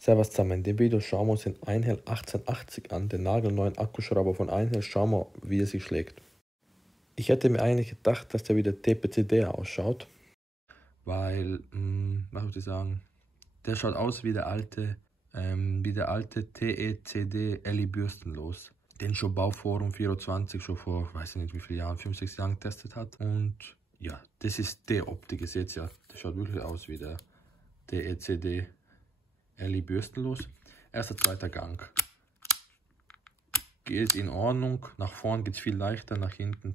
Servus zusammen, in dem Video schauen wir uns den Einhell 1880 an, den nagelneuen Akkuschrauber von Einhell. Schauen wir, wie er sich schlägt. Ich hätte mir eigentlich gedacht, dass der wie der TPCD ausschaut, weil, was würde ich sagen, der schaut aus wie der alte TECD Elli Bürstenlos, den schon Bauforum 24 schon vor, weiß ich nicht wie viele Jahren, 5, 6 Jahren getestet hat. Und ja, das ist die Optik, ihr seht ja, der schaut wirklich aus wie der TECD Elli Bürstenlos. Erster, zweiter Gang. Geht in Ordnung. Nach vorn geht es viel leichter, nach hinten,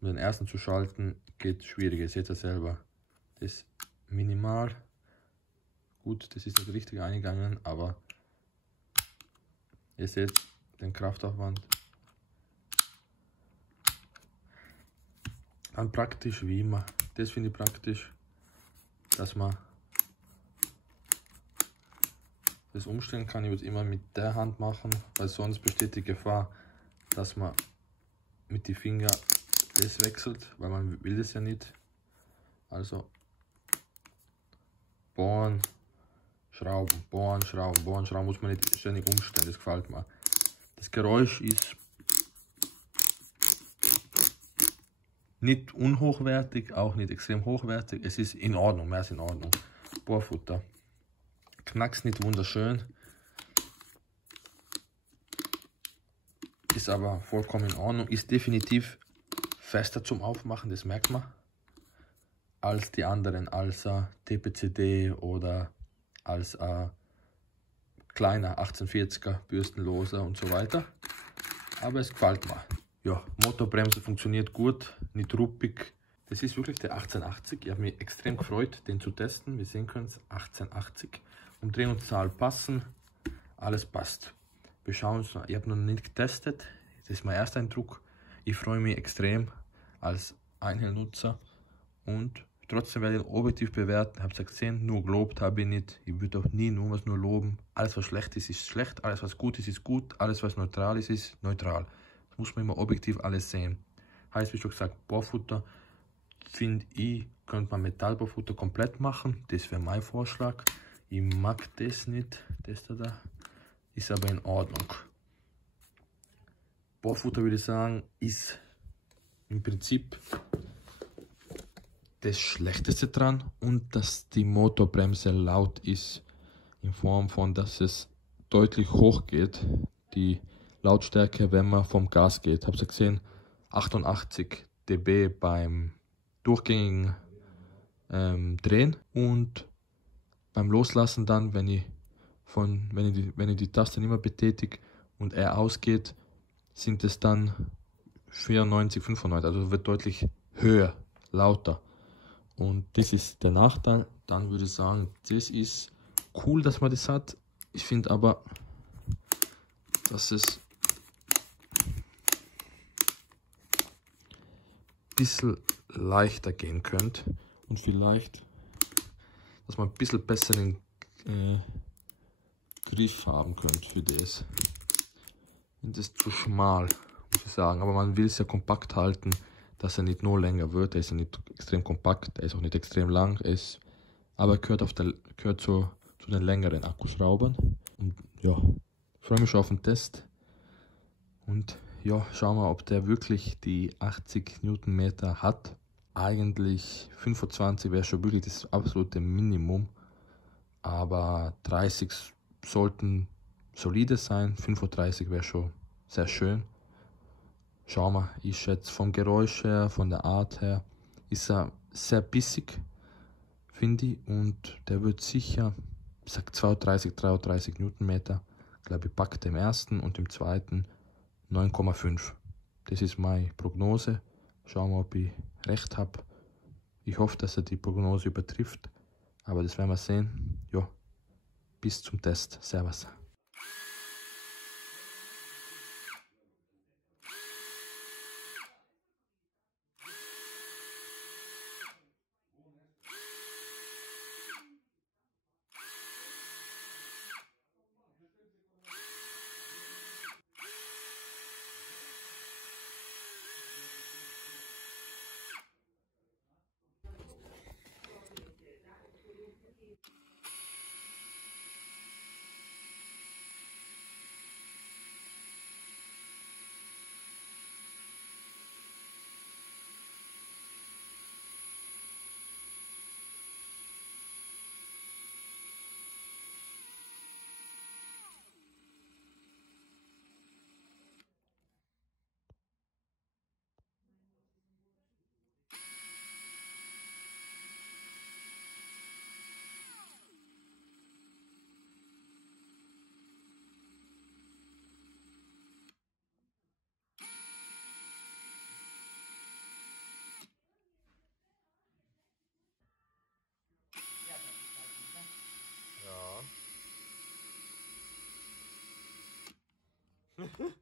um den ersten zu schalten, geht schwieriger. Ihr seht ja selber. Das ist minimal. Gut, das ist nicht richtig eingegangen, aber ihr seht den Kraftaufwand. Dann praktisch wie immer. Das finde ich praktisch, dass man das umstellen kann. Ich würde es immer mit der Hand machen, weil sonst besteht die Gefahr, dass man mit den Fingern das wechselt, weil man will das ja nicht. Also bohren, schrauben, bohren, schrauben, bohren, schrauben, muss man nicht ständig umstellen, das gefällt mir. Das Geräusch ist nicht unhochwertig, auch nicht extrem hochwertig, es ist in Ordnung, mehr als in Ordnung. Bohrfutter. Knackst nicht wunderschön, ist aber vollkommen in Ordnung, ist definitiv fester zum Aufmachen, das merkt man, als die anderen, als TPCD oder als kleiner 1840er, bürstenloser und so weiter. Aber es gefällt mir. Ja, Motorbremse funktioniert gut, nicht ruppig. Das ist wirklich der 1880. Ich habe mich extrem gefreut, den zu testen. Wir sehen können es, 1880. Umdrehungszahl passen, alles passt. Wir schauen uns, ich habe noch nicht getestet. Das ist mein erster Eindruck. Ich freue mich extrem als Einhell-Nutzer und trotzdem werde ich objektiv bewerten. Ich habe es gesehen, nur gelobt habe ich nicht. Ich würde auch nie nur was nur loben. Alles was schlecht ist schlecht, alles was gut ist gut, alles was neutral ist neutral. Das muss man immer objektiv alles sehen. Heißt, wie schon gesagt, Bohrfutter, finde ich, könnte man Metallbohrfutter komplett machen. Das wäre mein Vorschlag. Ich mag das nicht, das da. Ist aber in Ordnung. Bohrfutter würde ich sagen, ist im Prinzip das Schlechteste dran, und dass die Motorbremse laut ist, in Form von, dass es deutlich hoch geht, die Lautstärke, wenn man vom Gas geht. Habt ihr gesehen, 88 dB beim durchgängigen Drehen, und beim Loslassen dann, wenn ich die Taste nicht mehr betätige und er ausgeht, sind es dann 94, 95, also wird deutlich höher, lauter. Und das ist der Nachteil. Dann würde ich sagen, das ist cool, dass man das hat. Ich finde aber, dass es ein bisschen leichter gehen könnte und vielleicht, dass man ein bisschen besseren Griff haben könnte für das. Und das ist zu schmal, muss ich sagen. Aber man will es ja kompakt halten, dass er nicht nur länger wird. Er ist ja nicht extrem kompakt, er ist auch nicht extrem lang. Aber er gehört zu den längeren Akkuschraubern. Und ja, ich freue mich schon auf den Test. Und ja, schauen wir, ob der wirklich die 80 Newtonmeter hat. Eigentlich 25 wäre schon wirklich das absolute Minimum. Aber 30 sollten solide sein, 35 wäre schon sehr schön. Schauen wir, ich schätze vom Geräusch her, von der Art her, ist er sehr bissig, finde ich, und der wird sicher, ich sag 32, 33 Newtonmeter, glaube ich, packt im ersten und im zweiten 9,5. Das ist meine Prognose. Schauen wir, ob ich recht habe. Ich hoffe, dass er die Prognose übertrifft, aber das werden wir sehen. Ja, bis zum Test. Servus. 7,5.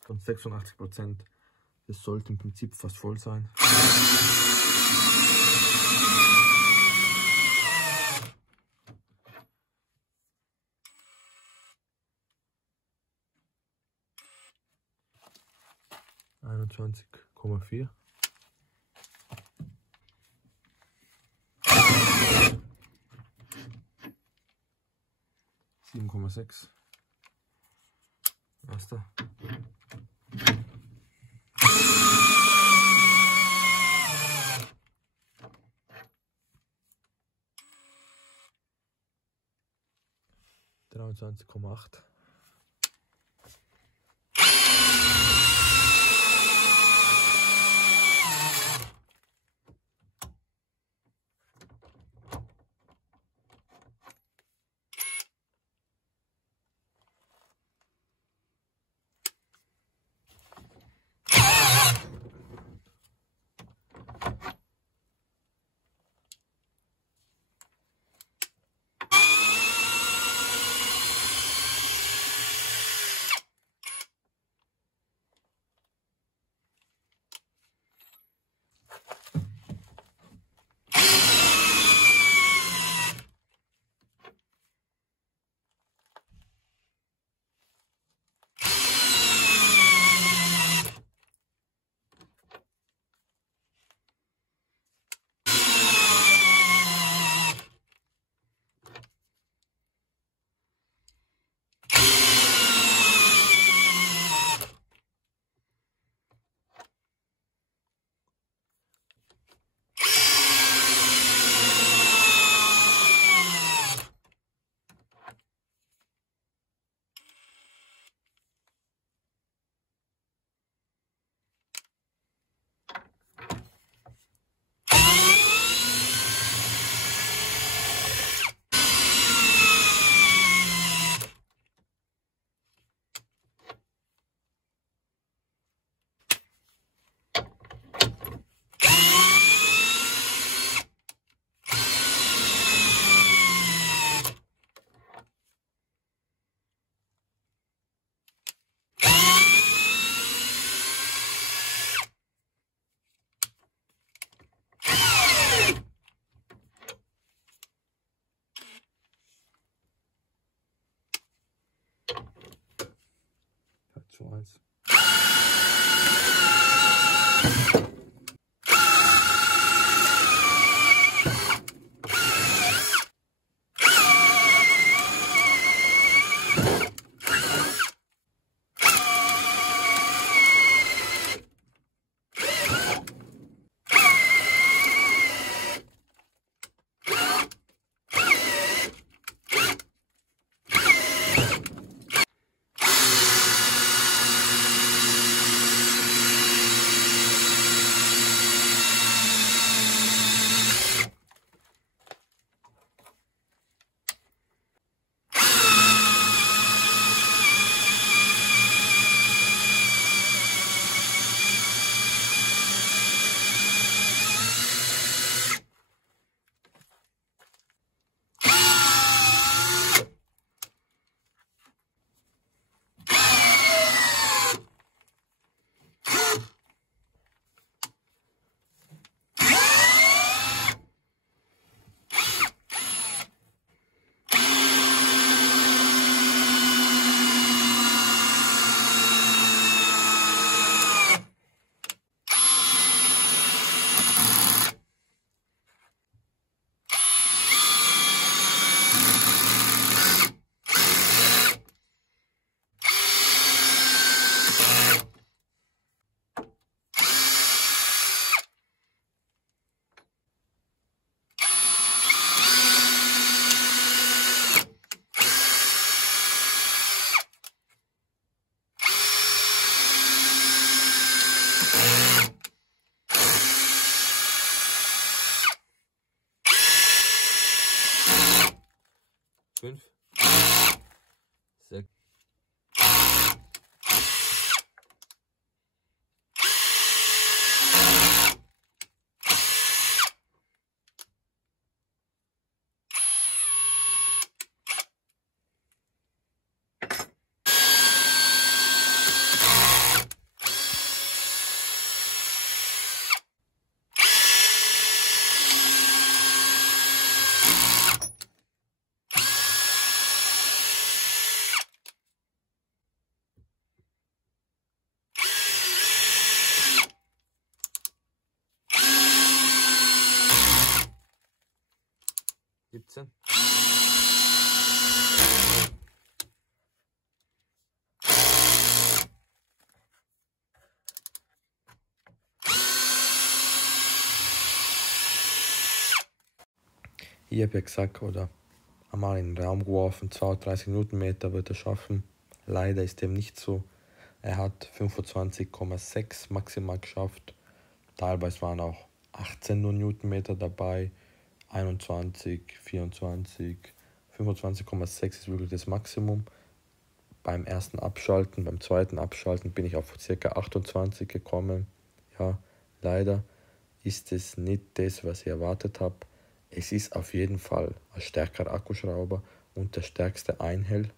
Von 86%. Das sollte im Prinzip fast voll sein. ,21,4. ,7,6. Erster. ,23,8. zu 1. 5, 6, 17. Ich habe ja gesagt, oder einmal in den Raum geworfen, 32 Newtonmeter wird er schaffen. Leider ist dem nicht so. Er hat 25,6 maximal geschafft. Teilweise waren auch 18 nur Newtonmeter dabei. 21, 24, 25,6 ist wirklich das Maximum. Beim ersten Abschalten, beim zweiten Abschalten bin ich auf ca. 28 gekommen. Ja, leider ist es nicht das, was ich erwartet habe. Es ist auf jeden Fall ein stärkerer Akkuschrauber und der stärkste Einhell.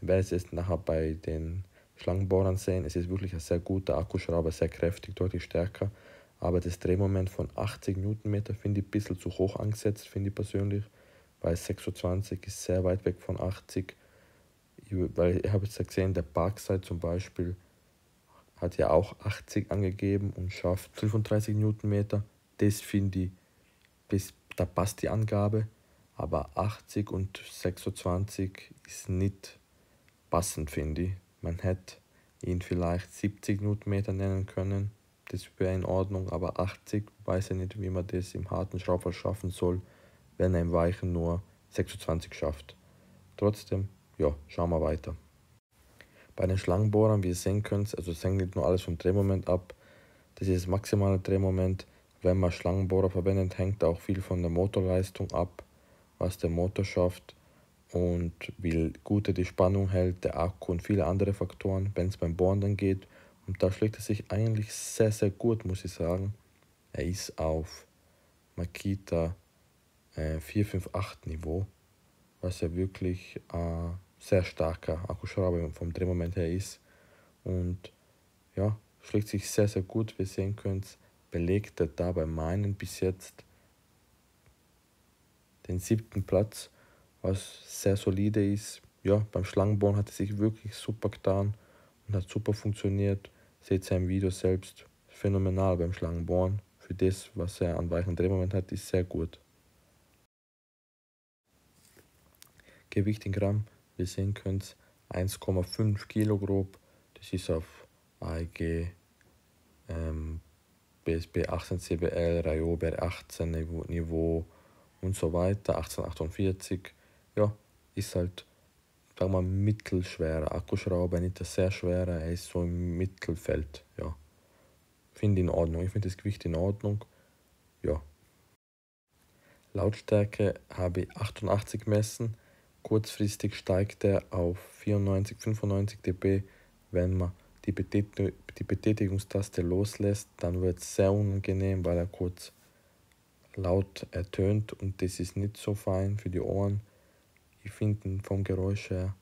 Den werdet ihr jetzt nachher bei den Schlangenbohrern sehen. Es ist wirklich ein sehr guter Akkuschrauber, sehr kräftig, deutlich stärker. Aber das Drehmoment von 80 Newtonmeter finde ich ein bisschen zu hoch angesetzt, finde ich persönlich. Weil 26 ist sehr weit weg von 80. Weil ich habe jetzt gesehen, der Parkside zum Beispiel hat ja auch 80 angegeben und schafft 35 Newtonmeter. Das finde ich, da passt die Angabe. Aber 80 und 26 ist nicht passend, finde ich. Man hätte ihn vielleicht 70 Newtonmeter nennen können. Das wäre in Ordnung, aber 80, weiß ich nicht, wie man das im harten Schrauber schaffen soll, wenn er im Weichen nur 26 schafft. Trotzdem, ja, schauen wir weiter. Bei den Schlangenbohrern, wie ihr sehen könnt, also es hängt nicht nur alles vom Drehmoment ab, das ist das maximale Drehmoment. Wenn man Schlangenbohrer verwendet, hängt auch viel von der Motorleistung ab, was der Motor schafft und wie gut er die Spannung hält, der Akku und viele andere Faktoren, wenn es beim Bohren dann geht. Und da schlägt er sich eigentlich sehr, sehr gut, muss ich sagen. Er ist auf Makita 458 Niveau, was ja wirklich sehr starker Akkuschrauber vom Drehmoment her ist. Und ja, schlägt sich sehr, sehr gut. Wie ihr sehen könnt, belegt er da bei meinen bis jetzt den 7. Platz, was sehr solide ist. Ja, beim Schlangenbohren hat er sich wirklich super getan und hat super funktioniert. Seht ihr im Video selbst, phänomenal beim Schlangenbohren. Für das, was er an weichen Drehmoment hat, ist sehr gut. Gewicht in Gramm, wie ihr sehen könnt, 1,5 Kilo grob. Das ist auf AEG, BSB 18 CBL, Ryobi 18 Niveau und so weiter, 1848. Ja, ist halt, sagen wir mal, mittelschwerer Akkuschrauber, nicht sehr schwerer, er ist so im Mittelfeld. Ja, finde in Ordnung, ich finde das Gewicht in Ordnung. Ja. Lautstärke habe ich 88 gemessen. Kurzfristig steigt er auf 94, 95 dB. Wenn man die Betätigungstaste loslässt, dann wird es sehr unangenehm, weil er kurz laut ertönt und das ist nicht so fein für die Ohren. Ich finde ihn vom Geräusch her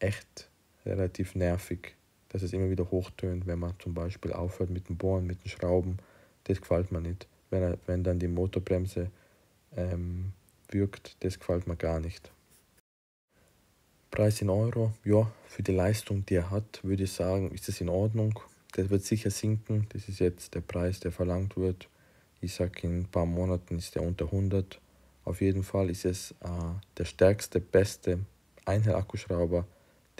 echt relativ nervig, dass es immer wieder hochtönt, wenn man zum Beispiel aufhört mit dem Bohren, mit den Schrauben. Das gefällt mir nicht. Wenn dann die Motorbremse wirkt, das gefällt mir gar nicht. Preis in Euro, ja, für die Leistung, die er hat, würde ich sagen, ist es in Ordnung. Der wird sicher sinken, das ist jetzt der Preis, der verlangt wird. Ich sage, in ein paar Monaten ist er unter 100. Auf jeden Fall ist es der stärkste, beste Einhell-Akkuschrauber,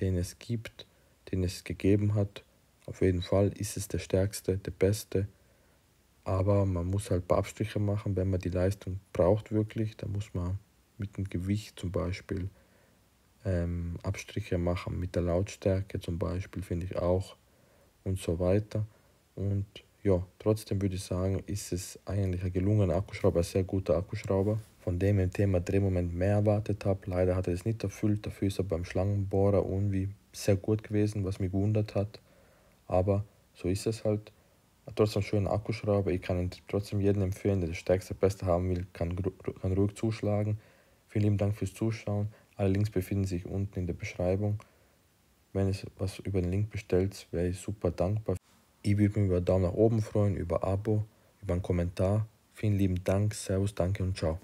den es gibt, den es gegeben hat. Auf jeden Fall ist es der stärkste, der beste. Aber man muss halt ein paar Abstriche machen, wenn man die Leistung braucht wirklich. Da muss man mit dem Gewicht zum Beispiel Abstriche machen, mit der Lautstärke zum Beispiel, finde ich auch, und so weiter. Und ja, trotzdem würde ich sagen, ist es eigentlich ein gelungener Akkuschrauber, ein sehr guter Akkuschrauber. von dem Thema Drehmoment mehr erwartet habe. Leider hat er es nicht erfüllt, dafür ist er beim Schlangenbohrer irgendwie sehr gut gewesen, was mich gewundert hat. Aber so ist es halt. Trotzdem schönen Akkuschrauber, ich kann ihn trotzdem jedem empfehlen, der das stärkste, beste haben will, kann ruhig zuschlagen. Vielen lieben Dank fürs Zuschauen. Alle Links befinden sich unten in der Beschreibung. Wenn ihr was über den Link bestellt, wäre ich super dankbar. Ich würde mich über einen Daumen nach oben freuen, über ein Abo, über einen Kommentar. Vielen lieben Dank, Servus, danke und ciao.